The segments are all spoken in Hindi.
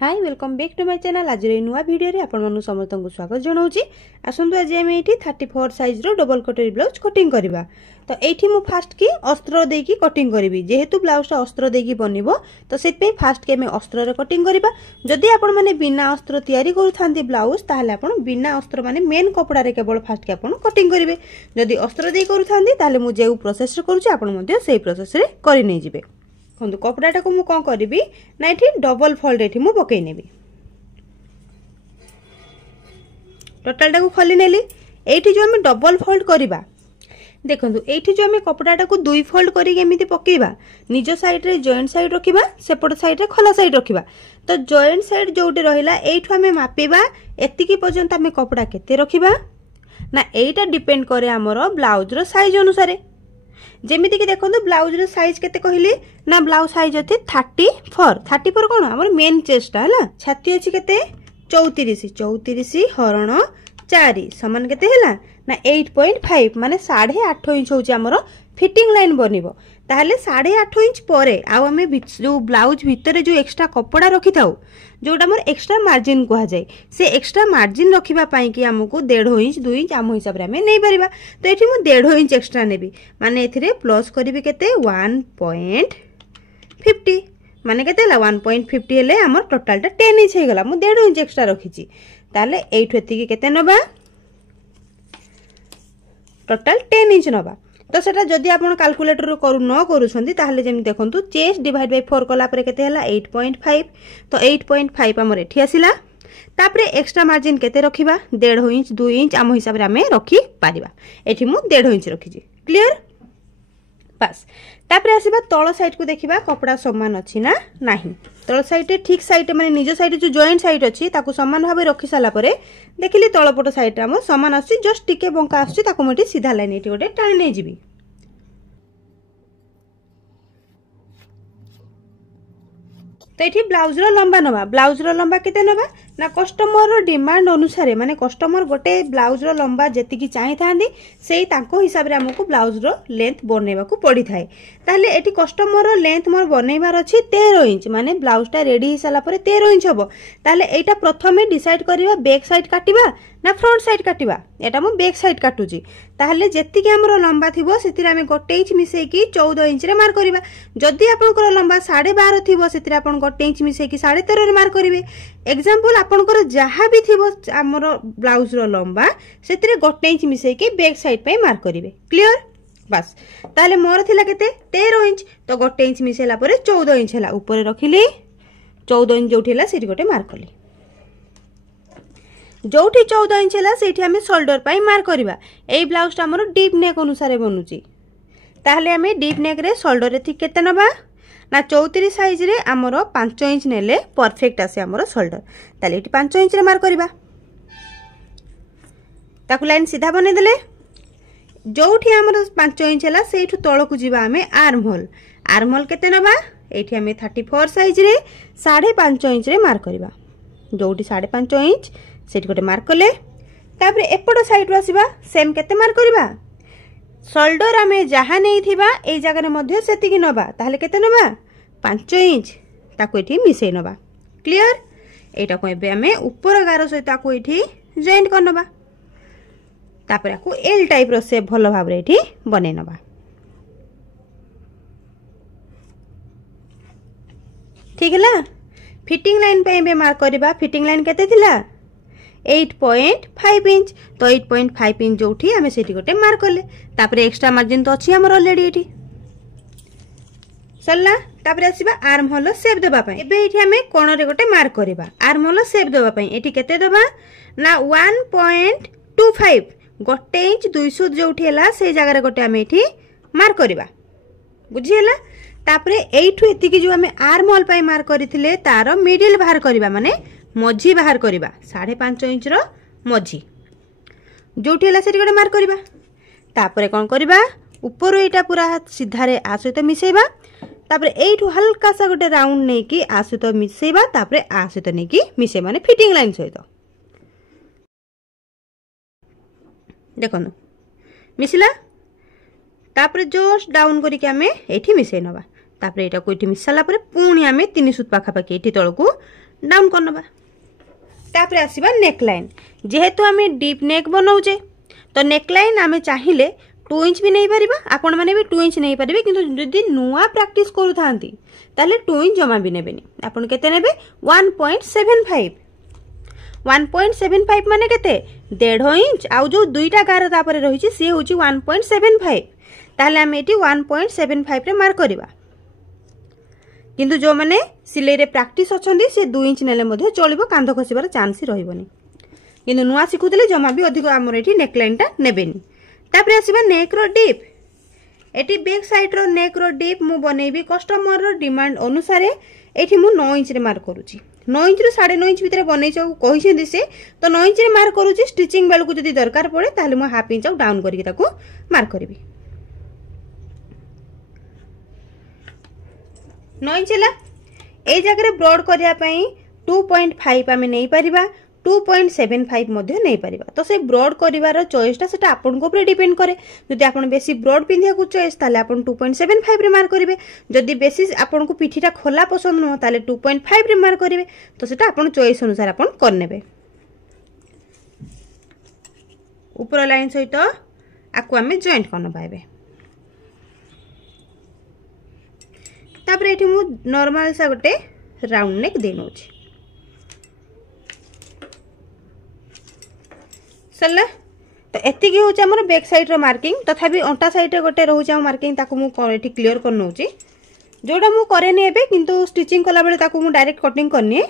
Hi welcome back to my channel. आज नुआ वीडियो रे आपण मानु समस्त को स्वागत जनाऊँगी। आसंतु आज आम ये 34 साइज रो डबल कटोरी ब्लाउज कटिंग करवा। तो ये मु फास्ट की अस्त्र देकी कटिंग करी जेहेतु ब्लाउजटा अस्त्र देकी बनइबो तो से फास्ट के अस्त्र रे कटिंग करवा। जदि आपण माने बिना अस्त्र तैयारी करूथांती ब्लाउज ताहले आपण बिना अस्त्र माने मेन कपड़ा रे केवल फास्ट के आपण कटिंग करिवे। जदि अस्त्र दे करूथांती ताहले मु जे प्रोसेस रे करूची आपण मध्ये सेही प्रोसेस रे करि नै जिवे। देखो कपड़ाटा को मु कौन करी ना ये डबल फोल्ड ये मु पकई नेबी। टोटालटा को खोली नेली। एठी जो हमें डबल फोल्ड करवा देखो ये जो हमें कपड़ाटा को दुई फोल्ड करके पकेबा निज साइड रे जॉइंट साइड रखिबा सेपट साइड रे खोला साइड रखिबा। तो जॉइंट साइड जोटी रहिला एठू हमें मापिबा एतिकी पर्यंत हमें कपड़ा केते रखिबा ना एटा डिपेंड करे हमरो ब्लाउज रो साइज अनुसार। जेमिति कि देखो ब्लाउज रो साइज केते कहली ना ब्लाउज साइज अछि 34 कोन हमर मेन चेस्ट हला। छाती अछि केते 34 हरण 4 समान केते हला ना 8.5 माने 8.5 इंच होची हमर फिटिंग लाइन बनिबो। ताहले 8.5 इंच परे आ हमें जो ब्लाउज भितरे जो एक्स्ट्रा कपड़ा रखि थाउ जोटा मोर एक्स्ट्रा मार्जिन कहा जाए से एक्स्ट्रा मार्जिन रखिबा पई कि हमकु 1.5 इंच 2 इंच आम हिसाब रे हमें नै परिबा। तो एठी मु 1.5 इंच एक्स्ट्रा नेबी माने एथिरे प्लस करिबी केते 1.50 माने केते हला 1.50 हेले हमर टोटल टा 10 इंच हे गला। मु 1.5 इंच एक्स्ट्रा रखिची ताले एठु एतिकी केते नबा टोटल 10 इंच नबा। तो सेटा जदि आपण कैलकुलेटर करू न करूछंती ताहले जेम देखंतु चेस्ट डिवाइड बाय 4 कला परे केते हला 8.5। तो 8.5 हमर एठी आसिला। तापरे एक्स्ट्रा मार्जिन केते रखिबा 1.5 इंच 2 इंच आम हिसाब रे हमें रखी पारिबा। एठी मु 1.5 इंच रखिजी क्लियर बस। तापरे आसीबा तळ साइड को देखिबा कपड़ा समान अछि ना नाही। तळ साइड ठीक साइड माने निज साइड जो जॉइंट साइड अछि ताको समान भाबे रखि साला परे देखिली तळपट साइड रा हम समान आछि जस्ट टिके बंका आछि ताको मोटी सीधा लाइन एठी गोटे टाणी नै जिबी। तो ये ब्लाउज रो लंबा नबा ब्लाउज रो लंबा केते नबा ना कस्टमर रो डिमांड अनुसार माने कस्टमर गोटे ब्लाउज रो लंबा जेतिकी चाहि थांदी सेही ताको हिसाब रे हमकु ब्लाउज रो लेंथ बनेबा को पड़ी थाए। ताले एठी कस्टमर रो लेंथ मोर बनेबार अछि 13 इंच माने ब्लाउजटा रेडी हिसाला परे 13 इंच हबो। ताले एटा प्रथमे डिसाइड करिवा बैक साइड काटिबा ना फ्रंट साइड काटिबा। एटा मु बैक साइड काटुजी ताहले जेतिकी हमरो लंबा थिबो सेतिरे हम 1 इंच मिसेई की 14 इंच रे मार्क करिबा। जदि आपनकर लंबा 12.5 थिबो सेतिरे आपन 1 इंच मिसेई की 13.5 रे मार्क करिवे। एग्जांपल आपनकर जहा भी थिबो हमरो ब्लाउज रो लंबा सेतिरे 1 इंच मिसेई की बैक साइड पे मार्क करिवे क्लियर बस। ताले मोर थिला केते 13 इंच तो 1 इंच मिसेला परे 14 इंच हला ऊपर रखिली 14 इंच जोठिला सेठी गोटे मार्क कली। जोठी 14 इंच हला सेठी हमें शोल्डर पाई मार्क करबा। एई ब्लाउज ता हमर डीप नेक अनुसार बनुची ताहले हमें डीप नेक रे शोल्डर रे ठीक केते नबा ना 34 साइज रे हमर 5 इंच नेले परफेक्ट आसे हमर शोल्डर। ताले एठी 5 इंच रे मार्क करबा ताकु लाइन सीधा बने देले जोठी हमर 5 इंच हला सेठु तळकु जिबा हमें आर्म होल केते नबा एठी हमें 34 साइज रे 5.5 इंच रे मार्क करबा। जोठी 5.5 इंच सेठी गोटे मार्क कले तापरे एपट साइड रो आसीबा सेम केते मार्क करबा शोल्डर हमें जहा नै थिबा ए जगह रे मध्ये सेतिकी नबा ताहले केते नबा 5 इंच ताको एठी मिसेई नबा क्लियर। एटा को एबे हमें ऊपर गारो सहित ताको एठी जॉइंट करनबा तापरे को एल टाइप रो शेप भलो भाबरे एठी बनै नबा ठीक हला। फिटिंग लाइन पे एबे मार्क करबा। फिटिंग लाइन केते थिला 8.5 इंच तो 8.5 इंच जोठी हमें सेठी गोटे मार्क करले तापरे एक्स्ट्रा मार्जिन तो अछि हमर ऑलरेडी एठी सरला। तापरे आसीबा आर्म होल शेप देबा पई एबे एठी हमें कोण रे गोटे मार्क करबा। आर्म होल शेप देबा पई एठी केते देबा ना 1.25 गोटे इंच 200 जोठी हला से जगह रे गोटे हमें एठी मार्क करबा बुझी हला। तापरे एठु एतिकी जो हमें आर्म होल पई मार्क करिथिले तारो मिडिल बाहर करबा माने मझी बाहर करबा 5.5 इंच रो मझी जोठी हला सेठी गोटे मार्क करबा। तापरे कोन करबा ऊपर एटा पूरा सीधा रे आ सहित मिसेबा तापरे एठु हल्का सा गोटे राउंड नै की आ सहित मिसेबा तापरे आ सहित नै की मिसे माने फिटिंग लाइन सहित देखन मिसिला। तापरे जस्ट डाउन करिके हमें एठी मिसे नबा तापरे एटा को एठी मिसला परे पुणी हमें 3 सूत पाखा पाखी एठी तळकू डाउन करनबा। तापर आसीबा नेक लाइन। जेहेतु आमे डीप नेक बनाउचे तो नेक लाइन आमे चाहिए 2 इंच भी नहीं पारिबा, आपण माने भी 2 इंच नहीं पारिबे, किंतु जदि नुआ प्रैक्टिस करू थांती ताले 2 इंच जमा भी नेबेनी। आपण केते नेबे 1.75। 1.75 माने केते 1.5 इंच आउ जो दुईटा गार तापर रहिछि से होछि 1.75। ताले आमे एटी 1.75 रे मार्क करबा। किंतु जो माने सिलाई रे प्रैक्टिस अछंदी से 2 इंच नेले मध्ये चलिबो, कांध खसिबार चांस रहइबोनी। किंतु नुआ सिखुतले जमा भी अधिक हमर एटी नेक लाइन टा नेबेनी। तापर आसीबा नेक रो डीप। एटी बैक साइड रो नेक रो डीप मु बनेबी कस्टमर रो डिमांड अनुसार। एठी मु 9 इंच रे मार्क करूची। 9 इंच रो 9.5 इंच भितर बनै छ कहिसेंदी से, तो 9 इंच रे मार्क करूची। स्टिचिंग बेल को जदी दरकार पड़े ताले मु हाफ इंच डाउन करके ताको मार्क करबी। 9 इंच ला ए जगह रे ब्रॉड करिया पई 2.5 आमे नै परिबा, 2.75 मध्ये नहीं पारिबा। तो से ब्रॉड करिवार चॉइसटा सेटा आपन को ऊपर डिपेंड करे। जदि आपन बेसी ब्रॉड पिंधिया को चॉइस ताले आपन 2.75 रे मार्क करिवे। जदि बेसी आपन को पिठीटा खोला पसंद न ताले 2.5 रे मार्क करिवे। तो सेटा आपन चॉइस अनुसार आपन कर नेबे। ऊपर लाइन सहित आकु हमें जॉइंट करन पाइबे। तापर एठी मु नॉर्मल सा गोटे राउंड नेक देनोछि। सरला तो एतिकी होचे हमर बैक साइड रो मार्किंग। तथापि अंटा साइड रे गोटे रहउचे हम मार्किंग, ताकू मु एठी क्लियर कर नउची। जोडा मु करे नै एबे, किंतु स्टिचिंग कला बेले ताकू मु डायरेक्ट कटिंग करनी।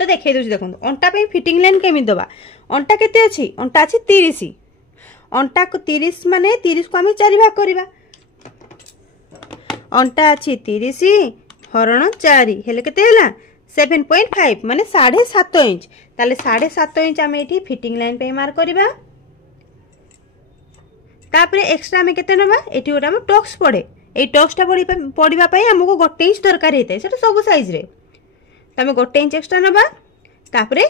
तो देखाई दोछि। देखो अंटा पे फिटिंग लाइन केमि दबा। अंटा केते अछि? अंटा अछि 30। अंटा को 30 माने 30 को हम 4 भाग करबा। अंटा अछि 30 हरण 4 हेले केते हैला 7.5 माने 7.5 इंच। ताले 7.5 इंच आमे एठी फिटिंग लाइन पे मार्क करबा। तापरे एक्स्ट्रा में केते नबा? एठी ओटा हम टक्स पड़े। ए टक्सटा पड़िबा पई हमको 1 इंच दरकार हेते, सेटा सब साइज रे। तमे 1 इंच एक्स्ट्रा नबा। तापरे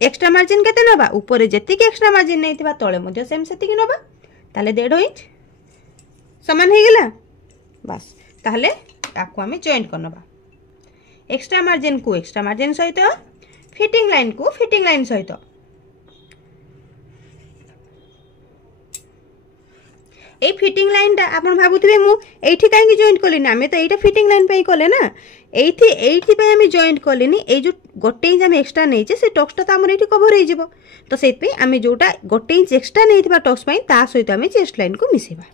एक्स्ट्रा मार्जिन केते नबा? ऊपर जेति के एक्स्ट्रा मार्जिन नैतिबा तळे मध्य सेम सेति के नबा। ताले 1.5 इंच समान हे गेला। बस ताले आकु हमें जॉइंट करनबा। एक्स्ट्रा मार्जिन को एक्स्ट्रा मार्जिन सहित, फिटिंग लाइन को फिटिंग लाइन सहित। ए फिटिंग लाइन टा आपण भाबुथिबे मु एठी काहे जॉइंट करलिनी। हमें तो एटा फिटिंग लाइन पे कले ना। एठी पे हमें जॉइंट करलिनी। ए जो 1 इंच हम एक्स्ट्रा नैचे से टक्सटा तो हमर एठी कवर हे जिवो। तो सेत पे हमें जोटा 1 इंच एक्स्ट्रा नैथिबा टक्स पई ता सहित हमें चेस्ट लाइन को मिसेबा।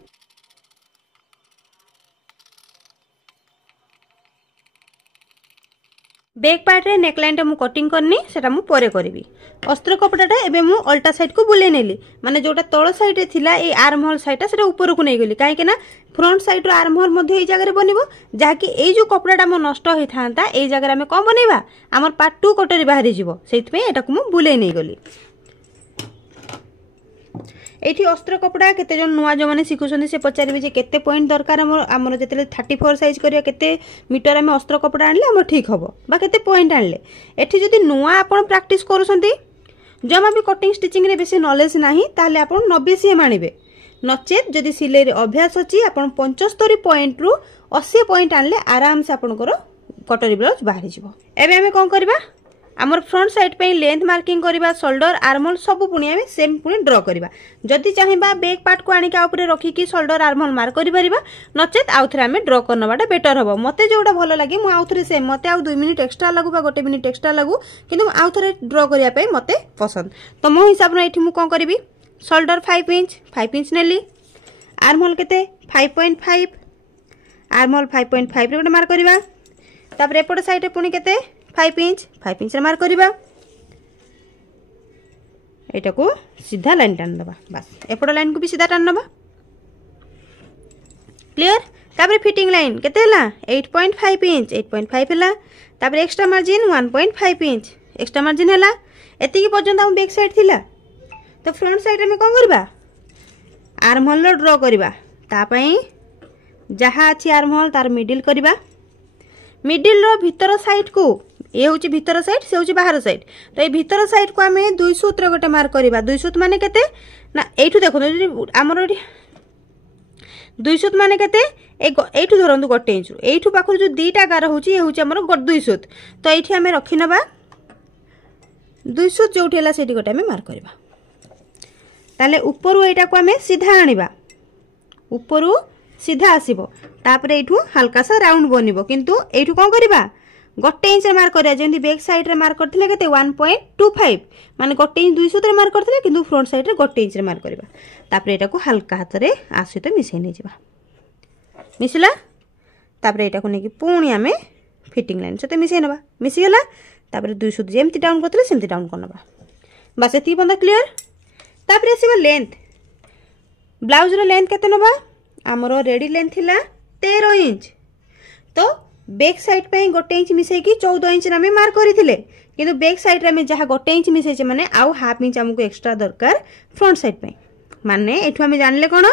बैक पार्ट रे नेक लाइन टा मु कटिंग करनी, सेटा मु परे करबी। अस्त्र कपड़ाटा एबे मु अल्टा साइड को बुले नेली। माने जोटा तळ साइड रे थिला ए आर्म होल साइडटा सेटा ऊपर को नै गेली। काहे के ना फ्रंट साइड रो आर्म होल मध्ये ए जगह रे बनिबो, जहा कि ए जो कपड़ाटा मो नष्ट होई थांता ए जगह रे हमें कोन बनेबा हमर पार्ट 2 कटरी बाहरी जिवो। सेति पे एटा को मु बुले नै गली। एठी अस्त्र कपड़ा केते जन नुआ जो माने सिखुछन से पचारिबे जे केते पॉइंट दरकार हमर जेतेले 34 साइज करिया केते मीटर हम अस्त्र कपड़ा आनले हमर ठीक हबो बा केते पॉइंट आनले। एठी जदी नुआ आपण प्रैक्टिस करूसंती जमा भी कटिंग स्टिचिंग रे बेसी नॉलेज नाही ताले आपण 90 सीएम आनिबे। नचेत जदी सिलाई रे अभ्यास अछि आपण 75 पॉइंट रु 80 पॉइंट आनले आराम से आपनकर कटरी ब्लाउज बाहरी जिवो। एबे हमें कोन करबा आमर फ्रंट साइड पे लेंथ मार्किंग करबा, शोल्डर आर्महोल सब पुणी आमे सेम पुणी ड्रॉ करबा। जदि चाहिबा बैक पार्ट को आनिका ऊपर रखी की शोल्डर आर्महोल मार्क करि परिबा, नचेत आउथरे आमे ड्रॉ करनबाटा बेटर हबो। मते जोडा भलो लागे मु आउथरे सेम मते आउ 2 मिनिट एक्स्ट्रा लागू बा 1 मिनिट एक्स्ट्रा लागू, किंतु आउथरे ड्रॉ करिया पे मते पसंद। तो मो हिसाब न एठी मु कोन करबी शोल्डर 5 इंच नेली, आर्महोल केते 5.5, आर्महोल 5.5 रे गोटे मार्क करबा। तापर एपट साइड रे पुणी केते 5 इंच रे मार्क करबा। एटा को सीधा लाइन टान दबा। बस एपट लाइन को भी सीधा टान दबा। क्लियर। तापर फिटिंग लाइन केते हला 8.5 इंच 8.5 हला। तापर extra margin 1.5 inch extra margin हला। एति की पर्यंत हम बैक साइड थिला। तो फ्रंट साइड रे में कोन करबा आर्म होल ड्रॉ करबा। ता पई जहा अछि आर्म होल तार मिडिल करबा। मिडिल रो भीतर साइड को ये हूँ भीतर साइड से हूँ बाहर साइड। तो ये भीतर साइड को आम 2 सूत्र गोटे मार्क करवा। 2 सूत्र माने केते ना एठू देखो आमर दुईशुत माने केते एठू धरंतु गोटे इंच एठू पाखर जो दीटा गार होची ये होची हमर दुईशुत तो एठी हमें रखि नबा दुईशुत जोठी हला सेठी गोटे हमें मार्क करबा ताले ऊपरु एटा को हमें सीधा आनिबा ऊपरु सीधा आसीबो तापर एठू हल्का सा राउंड बनिबो किंतु एठू कोन करबा गोटे इंच मार्क करिया जेंति बैक साइड रे मार्क करथिले केते 1.25 माने गोटे इंच 200 रे मार्क करथिले किंतु फ्रंट साइड रे गोटे इंच रे मार्क करबा तापर एटा को हल्का हाथ रे आसी तो मिसै नै जिबा मिसला तापर एटा को नेकी पुणी आमे फिटिंग लाइन सते मिसै नबा मिसि गेला तापर 200 जेंति डाउन करथिले सेंति डाउन करनबा बस एती बंदा क्लियर तापर आसीबा लेंथ ब्लाउज रो लेंथ केते नबा हमरो रेडी लेंथ थिला 13 इंच तो बैक साइड पे गोटे इंच मिसई की 14 इंच आम मार्क करथिले किंतु बैक साइड रे जहाँ गोटे इंच मिसई माने आउ हाफ इंच हमको एक्स्ट्रा दरकार फ्रंट साइड पे माने एठू आम जानले कोन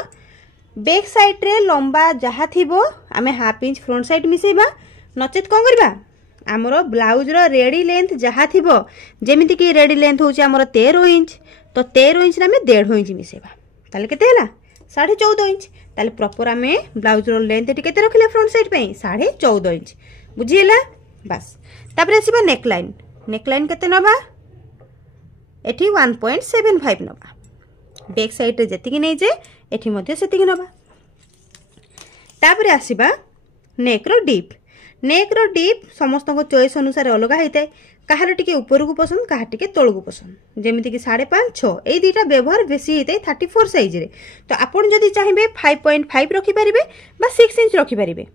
बैक साइड रे लंबा जहाँ थिबो आमे हाफ इंच फ्रंट साइड मिसेबा नचेत कोन करबा हमरो ब्लाउज रो रेडी लेंथ जहाँ थिबो जेमिति कि रेडी लेंथ होची हमरो 13 इंच तो 13 इंच रे आमे 1.5 इंच मिसेबा ताले केते हला 14.5 इंच ताले प्रॉपर आमे ब्लाउज रो लेंथ एटी केते रखले फ्रंट साइड पे 14.5 इंच बुझिएला बस तापर आसीबा नेक लाइन केते नबा एठी 1.75 नबा बैक साइड रे जति कि नै जे एठी मध्ये सेति कि नबा तापर आसीबा नेक रो डीप समस्त को चॉइस अनुसार अलग होइते कहार टिके ऊपर को पसंद कहार टिके तळ को पसंद जेमिति कि 5.5 6 ए दुईटा व्यवहार बेसी होइते 34 साइज रे तो आपण जदी चाहिबे 5.5 रखि परिबे बा 6 इंच रखि परिबे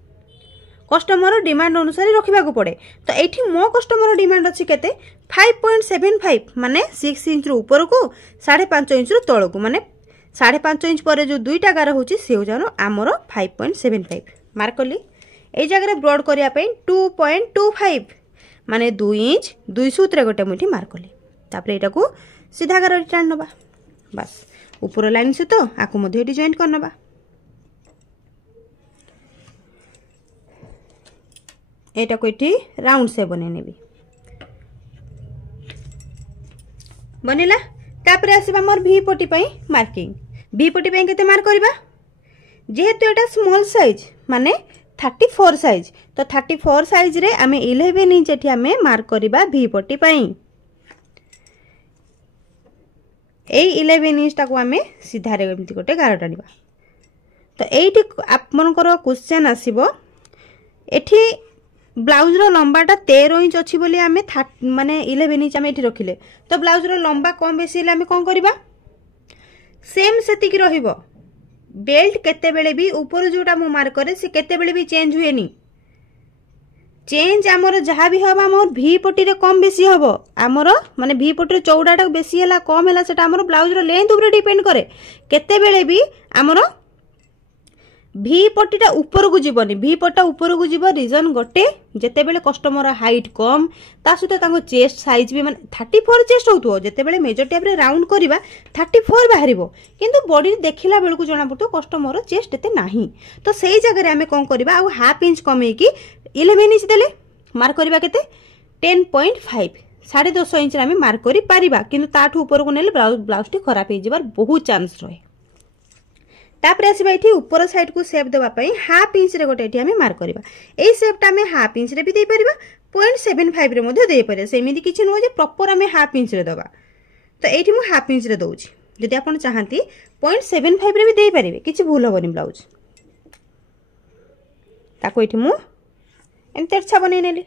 कस्टमर डिमांड अनुसार रखिबा को पड़े तो एठी मो कस्टमर डिमांड अछि केते 5.75 माने 6 इंच रो ऊपर को 5.5 इंच रो तळ को माने 5.5 इंच पर जो दुईटा गार होची से हो जानो हमरो 5.75 मार्क करली ए जगह ब्रॉड करिया पे 2.25 माने 2 इंच 200 रे गोटे मुठी मार्क करली तापर एटा को सीधा गार रिटर्न नबा बस ऊपर लाइन से तो आकु मध्ये एटी जॉइंट करनबा एटा को एटी राउंड से बने नेबी बनेला तापर आसीबा मोर वी पट्टी पई मार्किंग वी पट्टी पई केते मार्क करबा जेहेतु एटा स्मॉल साइज माने 34 साइज तो 34 साइज रे आमे 11 इंच एठी आमे मार्क करबा वी पट्टी पई ए 11 इंच टाको आमे सीधा रे एमती गोटे गार टानिबा तो एठी आपनकर क्वेश्चन आसीबो एठी ब्लाउज रो लंबाटा 13 इंच अछि बोली आमे माने 11 इंच आमे एठी रखिले तो ब्लाउज रो लंबा कम बेसी ले आमे कोन करबा सेम सेति की रहिबो बेल्ट केते बेले भी ऊपर जोटा मु मार्क करे से केते बेले भी चेंज हुएनी चेंज आमर जहाँ भी हबा आमर वी पट्टी रे कम बेसी हबो आमर माने वी पट्टी रे चौड़ाटा बेसी हला कम हला सेटा आमर ब्लाउज रो लेंथ ऊपर डिपेंड करे केते बेले भी आमर वी पट्टीटा ऊपर को जीवनी वी पट्टा ऊपर को जीव रीजन गोटे जेते बेले कस्टमर हाइट कम ता सहित तांको चेस्ट साइज भी माने 34 चेस्ट होतो जेते बेले मेजर टेप रे राउंड करबा 34 बाहरिबो किंतु बॉडी देखिला बेल को जणा पड़तो कस्टमर चेस्ट एते नाही तो सेही जगह रे हमें कोन करबा आ हाफ इंच कमे की 11 इंच देले मार्क करबा केते 10.5 10.5 इंच रे हमें मार्क करि पारिबा किंतु ताठू ऊपर को नेले ब्लाउज टी खराब हे जिबार बहुत चांस रहे तापर आसीबा एठी ऊपर साइड को शेप देबा पई हाफ इंच रे गोटे एठी हमें मार्क करबा एई शेपटा हमें हाफ इंच रे भी दे परिबा 0.75 रे मध्ये दे परिबा सेमिति किछि न हो जे प्रॉपर हमें हाफ इंच रे दबा तो एठी मु हाफ इंच रे दउछि जदि आपण चाहंती 0.75 रे भी दे परिबे किछि भूल होबनी ब्लाउज ताको एठी मु एंते अच्छा बनै नेली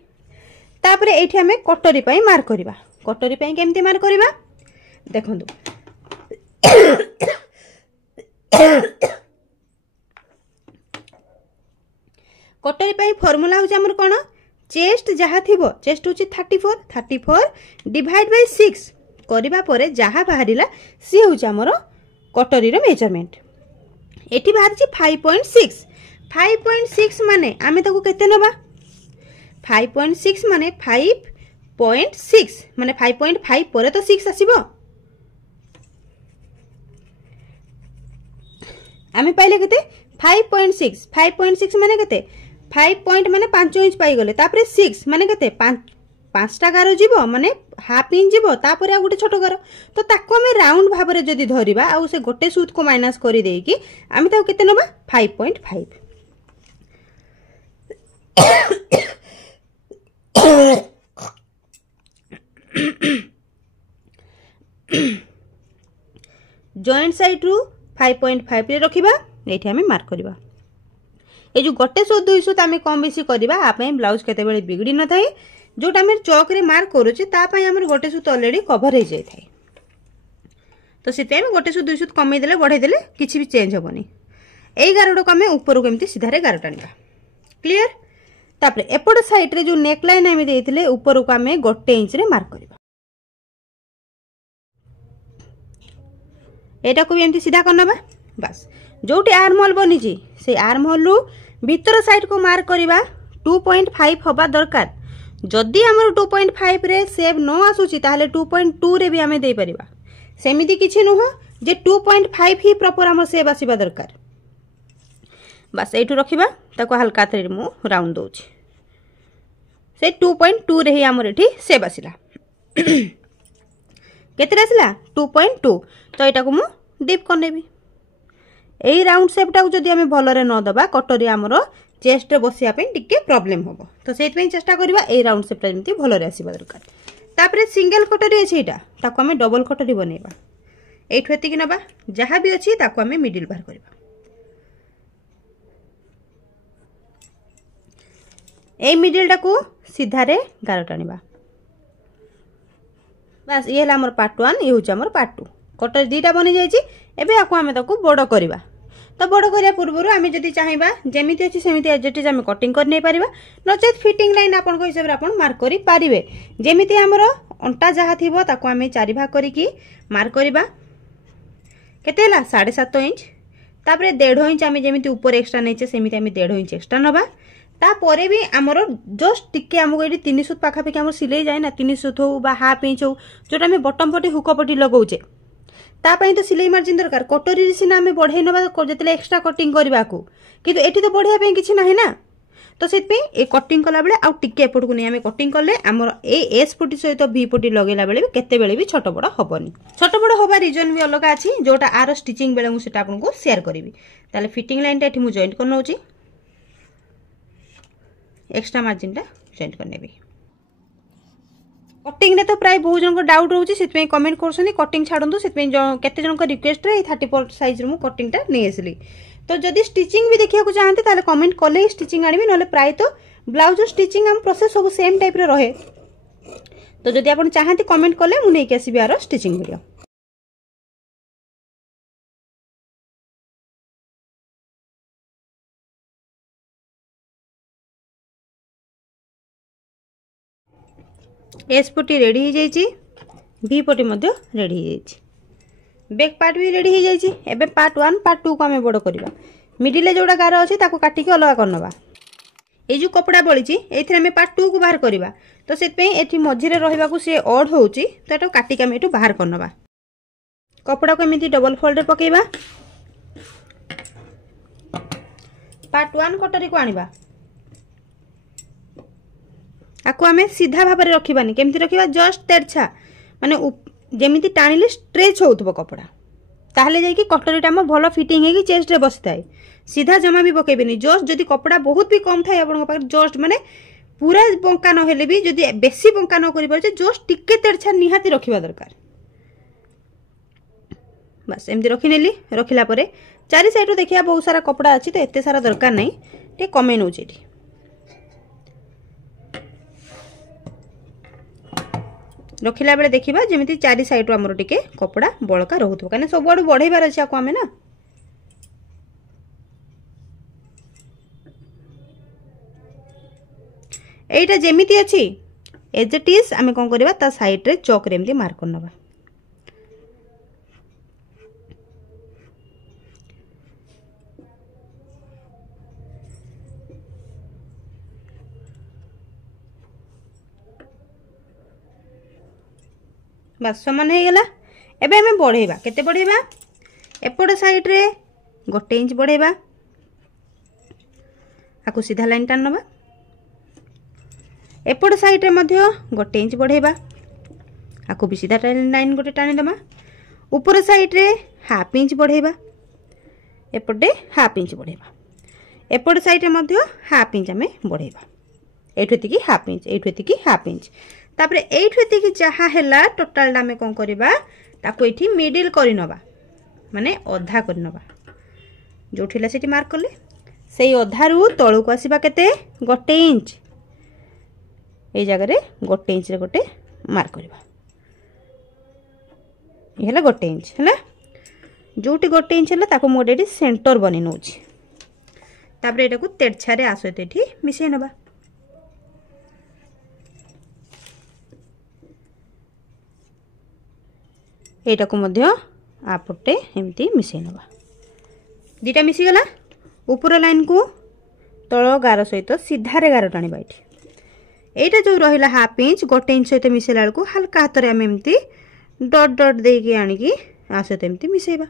तापर एठी हमें कटोरी पई मार्क करबा कटोरी पई केमति मार्क करबा देखंतु कटोरी पई फार्मूला हो हमर कोन चेस्ट जहा थिबो चेस्ट होची 34 डिवाइड बाय 6 करबा परे जहा बाहरिला सी हो हमर कटोरी रो मेजरमेंट एठी बाहर छी 5.6 माने आमे ताको केते नबा 5.6 माने 5.6 माने 5.5 परे तो 6 आसीबो आमे पाइले केते 5.6 माने केते 5 पॉइंट माने 5 इंच पाई गले तापरे 6 माने केते 5 5टा गार जीव माने हाफ इंच जीव तापर आ गोटे छोट गार तो ताको आमे राउंड भाव रे जदी धरिबा आ से गोटे सूत को माइनस करि देई कि आमे ताको केते नबा 5.5 जॉइंट साइड रु 5.5 रे रखिबा एठी आमे मार्क करबा ए जो गोटे सूत दुई सूत आमे कम बेसी करबा आ पय ब्लाउज केते बेले बिगड़ी न थाए जोटा आमे चौक रे मार्क करूचे ता पय हमर गोटे सूत ऑलरेडी कवर हो जाय थाए तो सिते आमे गोटे सूत दुई सूत कमे देले बढ़ाई देले किछि भी चेंज होबनी एई गारडो कमे ऊपर को एमती सीधा रे गार टाणीबा क्लियर तापरे एपड साइड रे जो नेक लाइन आमे देइथिले ऊपर को आमे गोटे इंच रे मार्क करबा एटा को भी एमती सीधा करनबा बस जोटी आर्म होल बनिची से आर्म होल रु भीतर साइड को मार्क करबा 2.5 होबा दरकार जदि हमर 2.5 रे सेव न आसुची ताहले 2.2 रे भी हमें दे परिबा सेमिति किछि नुह जे 2.5 ही प्रॉपर हमर सेव आसीबा दरकार बस एठु रखिबा ताको हल्का थरे मु राउंड दोछि से 2.2 रे ही हमर एठी सेव आसिला केते आसिला 2.2 तो एटा को मु डीप करनेबी एई राउंड शेप टा जदि हमें भलरे न दबा कटोरी हमरो चेस्ट रे बसिया पे टिके प्रॉब्लम होबो तो सेत पे चेष्टा करबा ए राउंड शेप टा जेमति भलरे आसीबा दरकार तापरे सिंगल कटोरी अछि एटा ताको हमें डबल कटोरी बनेबा एठु एति कि नबा जहां भी अछि ताको हमें मिडिल बाहर करबा ए मिडिल टा को सीधा रे गार टाणीबा बस ये हमर पार्ट 1 ये होछ हमर पार्ट 2 कटोरी दीटा बनि जायछि एबे आको हमें ताको बड़ करबा तो बड़ करिया पूर्व आम जदि चाहिबा जेमिति अछि सेमिति एडजस्ट आम कटिंग कर नै परिबा नचेत फिटिंग लाइन आपन को हिसाब रे आपन मार्क करि पारिबे जेमिति हमरो अंटा जहा थिबो ताको आमे चारि भाग करिकि मार्क करबा केते ला 7.5 इंच तापरे 1.5 इंच आमे जेमिति ऊपर एक्स्ट्रा नैचे सेमिति आमे 1.5 इंच एक्स्ट्रा नबा ता परे भी हमरो जस्ट टिके हमको एडी 3 सूत पाखा पे हमर सिलाई जाय ना 3 सूत हो बा हाफ इंच हो जोटा आमे बटम पटी हुक पटी लगाउचे ता पई तो सिलाई मार्जिन दरकार कटोरी रे सिना हमें बढ़ाई नबा जतले एक्स्ट्रा कटिंग करबा को किंतु एठी तो बढ़िया पे किछि नाही ना तो सेत पे ए कटिंग कला बेले आ टिके एपट को नै हमें कटिंग करले हमर ए एस पटी सहित बी पटी लगेला बेले भी केते बेले भी छोट बड़ होबनी छोट बड़ होबा रीजन भी अलग अछि जोटा आर स्टिचिंग बेले मु सेटा आपन को शेयर करबी ताले फिटिंग लाइन टा एठी मु जॉइंट करनौची एक्स्ट्रा मार्जिन टा जॉइंट करनेबी कटिंग रे तो प्राय बहुत जन को डाउट रहउची सेतपे कमेंट करसनी कटिंग छाडंतु सेतपे केते जन को रिक्वेस्ट रे 34 साइज रे मु कटिंग टा नै आसली तो जदि स्टिचिंग भी देखिया को चाहते ताले कमेंट कले स्टिचिंग आनिबी नले प्राय तो ब्लाउज स्टिचिंग हम प्रोसेस सब सेम टाइप रे रहे तो जदि आपन चाहते कमेंट कले मु नै के आसीबी आरो स्टिचिंग वीडियो एस पटी रेडी हो जाइए बी पटी मध्य रेडी हो जाइए बैक पार्ट भी रेडी हो जाइए एबे पार्ट 1 पार्ट 2 को आम बड़ करवा मिडिल जोड़ा गार अच्छे काटिक अलग करनवा ये जो कपड़ा बड़ी ये पार्ट 2 को बाहर करवा तो से मझे रहा सी अड हो तो काटिक आम ये बाहर करनवा कपड़ा को एमती डबल फोल्ड रे पकेबा पार्ट 1 कटोरी को आनिबा आको आमे सीधा भाव में रखिबानी केमती रखिबा जस्ट तेरछा माने जेमिति टाणिले स्ट्रेच होउतबो कपड़ा ताहले जाई कि कटोरीटा हम भलो फिटिंग हेगी चेस्ट रे बसताय सीधा जमा भी पकेबेनी जस्ट जदि कपड़ा बहुत भी कम थाय आपन पाख जस्ट माने पूरा बंका न हेले भी जदि बेसी बंका न करि परछे जस्ट टिके तेरछा निहाती रखिबा दरकार बस एमती रखि नेली रखिला परे चारि साइड रो देखिया बहुत सारा कपड़ा अछि तो एते सारा दरकार नै ते कमे नउ जेठी रखिला बेले देखिबा जेमिति चारि साइड रो हमरो टिके कपड़ा बळका रहउथो काने सब आडू बढ़ेबार अछि आको हमें ना एटा जेमिति अछि एज इट इज आमे कोन करबा ता साइड रे चौक रे एमती मार्क करनबा बस समान हो गला एबे हमें बढ़ेबा केते बढ़ेबा एपट साइड रे 1 इंच बढ़ेबा आको सीधा लाइन टान नबा एपट साइड रे गोटे इंच बढ़ेबा आकु भी सीधा लाइन गोटे टाणी दमा ऊपर साइड रे हाफ इंच बढ़ेबा एपटे हाफ इंच बढ़ेबा एपट साइड रे हाफ इंच आमे बढ़ेबा एठुती हाफ इंच एठुती हाफ इंच तापर एठुती जहा हैला टोटल आमे कोन करबा ताको एठी मिडिल करि नबा माने अधा करि नबा जोठिला सेठी मार्क करले सेई अधा रु तळु को आसीबा केते गोटे इंच ए जगह रे गोटे इंच रे गोटे मार्क करबा ये हैला गोटे इंच हैला जोटी गोटे इंच हैला ताको मोडे एठी सेंटर बनि नउची तापर एटा को तेरछा रे आसो एठी मिसै नबा एटा को मध्य आपटे एमती मिसै नबा दीटा मिसी गला ऊपर लाइन को तळ गार सहित सीधा रे गार टाणीबा एठी एटा जो रहिला हाफ इंच गोटे इंच सहित मिसेला को हल्का हाथ रे हम एमती डॉट डॉट दे के आनी की आसे एमती मिसेबा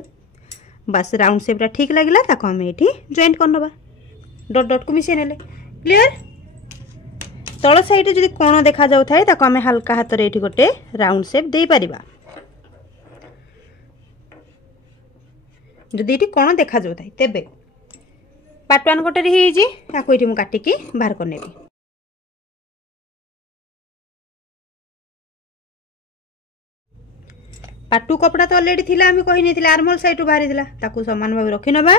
बस राउंड शेपटा ठीक लागिला ताको हम एठी जॉइंट करनबा डॉट डॉट को मिसे नेले क्लियर तळ साइड जदी कोण देखा जाउ थाए ताको हम हल्का हाथ रे एठी गोटे राउंड शेप दे परिबा जदि ये कौन देखा जाऊ थाए तेबे पार्ट 1 गोटे रही जी ताको एठी मु काटी की बाहर कर नेबी पार्ट 2 कपड़ा तो ऑलरेडी थिला हम कहि नै थिला आर्मल साइड रु बाहरी थिला ताको समान भाव रखि नबा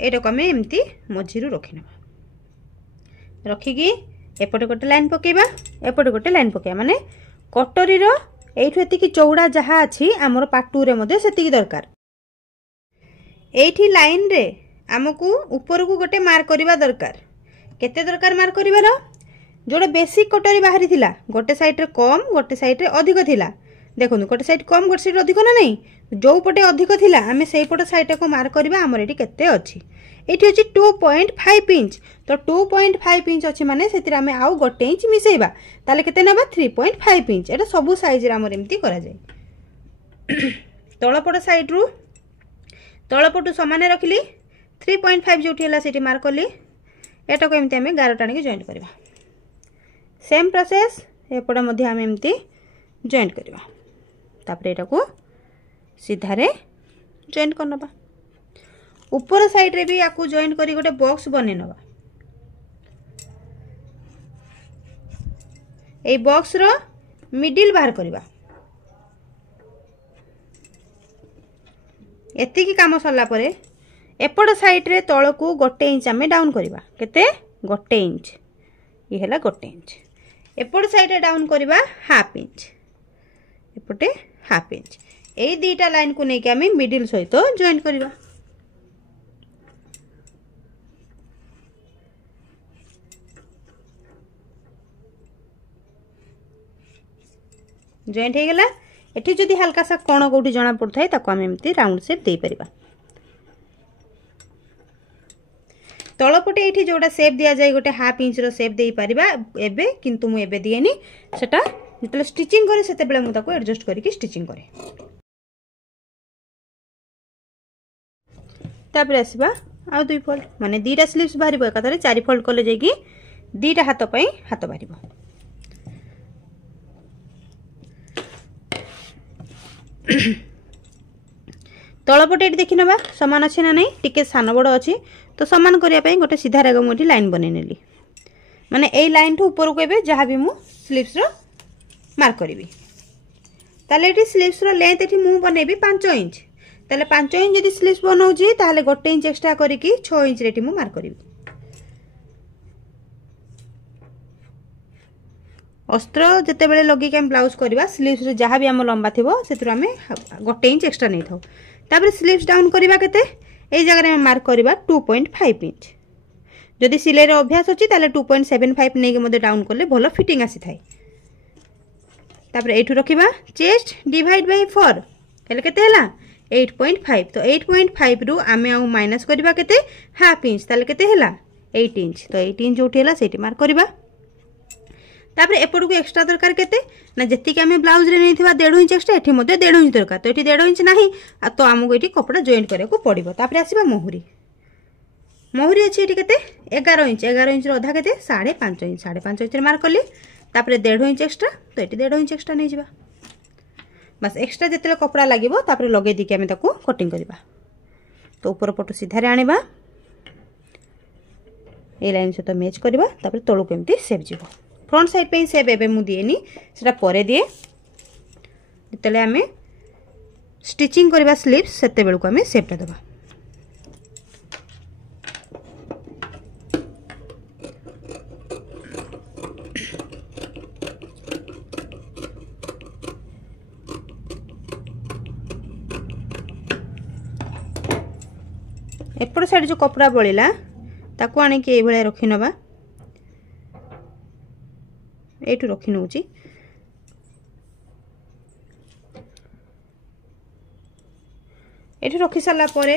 एटा को हम एम्ति मझी रु रखि नबा रखि की एपटे गोटे लाइन पकेबा एपटे गोटे लाइन पकेबा माने कटोरी रो एठु एति की चौड़ा जहा अछि हमर पार्ट 2 रे मध्ये सेति की दरकार एठी लाइन रे हमकु ऊपर को गोटे मार्क करबा दरकार केते दरकार मार्क करबार जोडे बेसिक कटोरी बाहरी थिला गोटे साइड रे कम गोटे साइड रे अधिक थिला देखो गोटे साइड कम गोटे साइड अधिक ना नहीं जो पटे अधिक थिला हमें सेई पटे साइड को मार्क करबा हमर एठी केते अछि एठी अछि 2.5 इंच तो 2.5 इंच अछि माने सेतिर हमें आउ गोटे इंच मिसेबा ताले केते नबा 3.5 इंच एटा सब साइज रे हमर एम्ति करा जाय तळपट साइड रु तळपटु समान रखली 3.5 जोठी हला सेठी मार्क करली एटा को एम्ति हमें गार टाणी के जॉइंट करबा सेम प्रोसेस एपडा मध्ये हम एम्ति जॉइंट करबा तापर एटा को सीधा रे जॉइंट करनबा ऊपर साइड रे भी आकु जॉइंट करी गोटे बॉक्स बने नबा ए बॉक्स रो मिडिल बाहर करबा एति की काम सरला परे एपड साइड रे तळ को गोटे इंच हमें डाउन करबा केते गोटे इंच ये हला गोटे इंच एपड साइड रे डाउन करबा हाफ इंच एपटे हाफ इंच ए दीटा लाइन को नेके हमें मिडिल सहित जॉइंट करबा जॉइंट हे गेला एठी जदी हल्का सा कोण कोठी जणा पड़थाय ताको हम एम्ति राउंड शेप दे परिबा तळपटे एठी जोडा शेप दिया जाय गोटे हाफ इंच रो शेप देई परिबा एबे किंतु मु एबे दिएनी सेटा जतले स्टिचिंग करे सेते बेले मु ताको एडजस्ट करिकि स्टिचिंग करे तापर आसीबा आ दुई फोल्ड माने दीटा स्लीव्स बाहरिबो एकाथरे चारि फोल्ड करले जेकी दीटा हाथ पई हाथ बाहरिबो तळपटे एठी देखि नबा समान अछि ना नै टिके सान बड़ अछि तो समान करिया पई गोटे सीधा रेगा मोठी लाइन बनै नेली माने एई लाइन ठु ऊपर को एबे जहा भी मु स्लीव्स रो मार्क करिवि ताले एठी स्लीव्स रो लेंथ एठी मु बनेबी 5 इंच ताले 5 इंच जदी स्लीव्स बनौजी ताले गोटे इंच एक्स्ट्रा करिकि 6 इंच रेठी मु मार्क करिवि अस्त्र जते बेले लगी के हम ब्लाउज करबा स्लीव्स रे जहा भी हम लंबा थिबो सेतु हम गोटे इंच एक्स्ट्रा नै थाउ तापर स्लीव्स डाउन करबा केते ए जगह रे मार्क करबा 2.5 इंच जदी सिलाई रे अभ्यास अछि ताले 2.75 नै के मते डाउन करले भलो फिटिंग आसी थाई तापर एठु रखिबा चेस्ट डिवाइड बाय 4 हेले केते हला 8.5 तो 8.5 रु आमे आ माइनस करबा केते हाफ इंच ताले केते हला 8 इंच तो 8 इंच जोठी हला सेठी मार्क करबा तापर एपड़ को एक्स्ट्रा दरकार केते ना जति के हमें ब्लाउज रे नै थिबा 1.5 इंच एक्स्ट्रा एठी मध्ये 1.5 इंच दरकार तो एठी 1.5 इंच नाही आ तो हमको एठी कपड़ा जॉइंट करे को पड़िबो तापर आसीबा मोहुरी महुरी अच्छी ये के 11 इंच 11 इंच अधा के 5.5 इंच 5.5 इंच मार्क कली तापर 1.5 इंच एक्सट्रा तो ये 1.5 इंच एक्सट्रा नहीं जावा बस एक्सट्रा जिते कपड़ा लगे लगे दी आम कटिंग करवा तो ऊपर पटू सीधारे आनिबा ए लाइन सहित मैच करवा तापर तळु केमती सेप जीवो फ्रंट साइड पे सेप एबे मु दिएनी सेटा परे दिए जिते आम स्टिचिंग करवा स्लीव्स सेते बेलू आम सेपटा दबा एपट साइड जो कपड़ा बळिला ताकू आने के भाया रखी नवा एठू रखी नौची एठू रखी सारा परे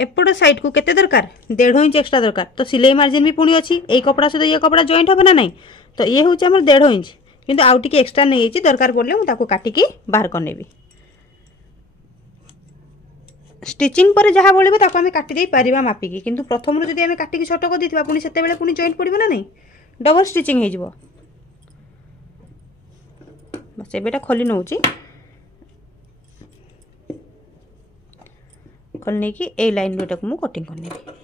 एपट साइड को केते दरकार 1.5 इंच एक्स्ट्रा दरकार तो सिलाई मार्जिन भी पुणी अच्छी ए कपड़ा सहित ये कपड़ा जॉइंट हो ना नहीं तो ये हूँ आम 1.5 इंच किंतु आउ टिके एक्स्ट्रा नहीं दरकार पड़े मुझे काटिकी बाहर करनेबी स्टिचिंग पर जहाँ बोलिबो ताको आमे काटी दे पारिबा मापिकी किंतु प्रथम जदि आमे काटिकी छोट कर दिथिबा पुनी सेते बेले पुनी जॉइंट पड़िबो ना नहीं डबल स्टिचिंग हे जिवो बस एबेटा खोली नउची खोलने की ए लाइन बेटा को मु कटिंग करनेबी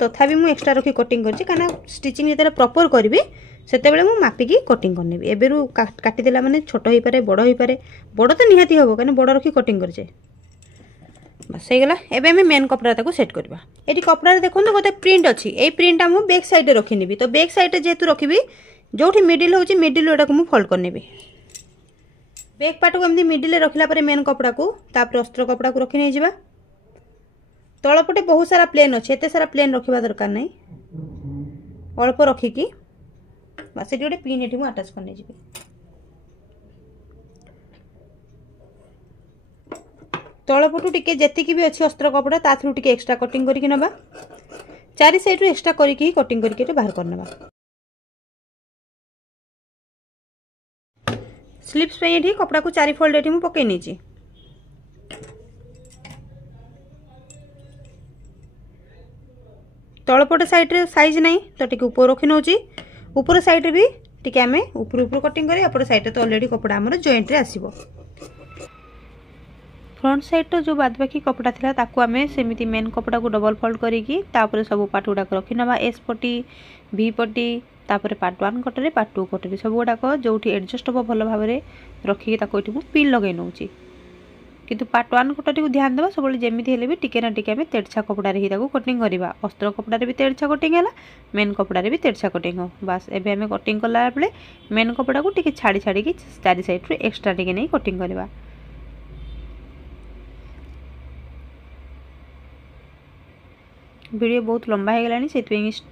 तथापि मु एक्स्ट्रा रखी कटिंग करछि काना स्टिचिंग जेते प्रॉपर करबी सेते बेले मु मापिकी कटिंग करनेबी एबेरु काटी देला माने छोट होई पारे बड़ तो निहाती हबो काना बड़ रखी कटिंग करछे बस हे गला एबे हम मेन कपड़ा ताको सेट करबा एटी कपड़ा रे देखोन गोटे प्रिंट अछि ए प्रिंट हम बैक साइड रे रखिनेबी तो बैक साइड रे जेतु रखिबी जोठी मिडिल होछि मिडिल एटा को मु फोल्ड करनेबी बैक पार्ट को एमदी मिडिल रे रखिला परे मेन कपड़ा को तापर अस्त्र कपड़ा को रखि नै जिबा तलपटे बहुत सारा प्लेन अच्छे एत सारा प्लेन रखा दरकार नहीं अल्प रखिकी बस ये गोटे पिन ये आटाच करने जी तलपटू टिके जेतिकी भी अच्छी अस्त्र कपड़ा ता थ्रू टिके एक्स्ट्रा कटिंग करके नबा चारि साइड रो एक्स्ट्रा करके कटिंग करके बाहर करनबा स्लीव्स पे ये कपड़ा को 4 फोल्ड एठी मु पके नीची तलपट साइड रे साइज नहीं तो टिके ऊपर रखी नौची ऊपर साइड रे भी टिके आमे ऊपर ऊपर कटिंग करी एपट साइड रे तो ऑलरेडी कपड़ा हमर जॉइंट रे आसीबो फ्रंट साइड तो जो बाद बाकी कपड़ा थिला ताकू आमे सेमिति मेन कपड़ा को डबल फोल्ड करिकी तापर सब पार्ट गुडा रखी नबा एस पट्टी भी पट्टी तापर पार्ट 1 कटरे पार्ट 2 कटरे सब गुडा जोठी एडजस्ट हो भल भाव रे रखी ताको एठी मु पिन लगै नौची किंतु पार्ट 1 कटरी को ध्यान देबा सब जेमिति हेले भी टिके ना टिके आमे तेरछा कपड़ा रे ही ताको कटिंग करबा अस्त्र कपड़ा रे भी तेरछा कटिंग हैला मेन कपड़ा रे भी तेरछा कटिंग हो बस एबे आमे कटिंग करला बेले मेन कपड़ा को टिके छाड़ी छाड़ी की चारि साइड रे एक्स्ट्रा टिके नै कटिंग करबा वीडियो बहुत लंबा हो गलानी से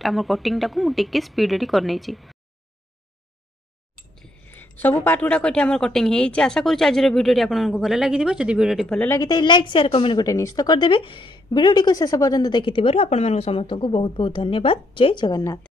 आम कटिंग टाक मुझे स्पीड करनी सब पार्ट गुड़ाक ये आम कटिंग हो आशा करुँच आज भिडियो आपको भल लगी जब भिडियो भल लगी था लाइक शेयर कमेंट गोटे निश्चित करदे भिडियो को शेष पर्यंत देखि आप समस्त को बहुत बहुत धन्यवाद जय जगन्नाथ।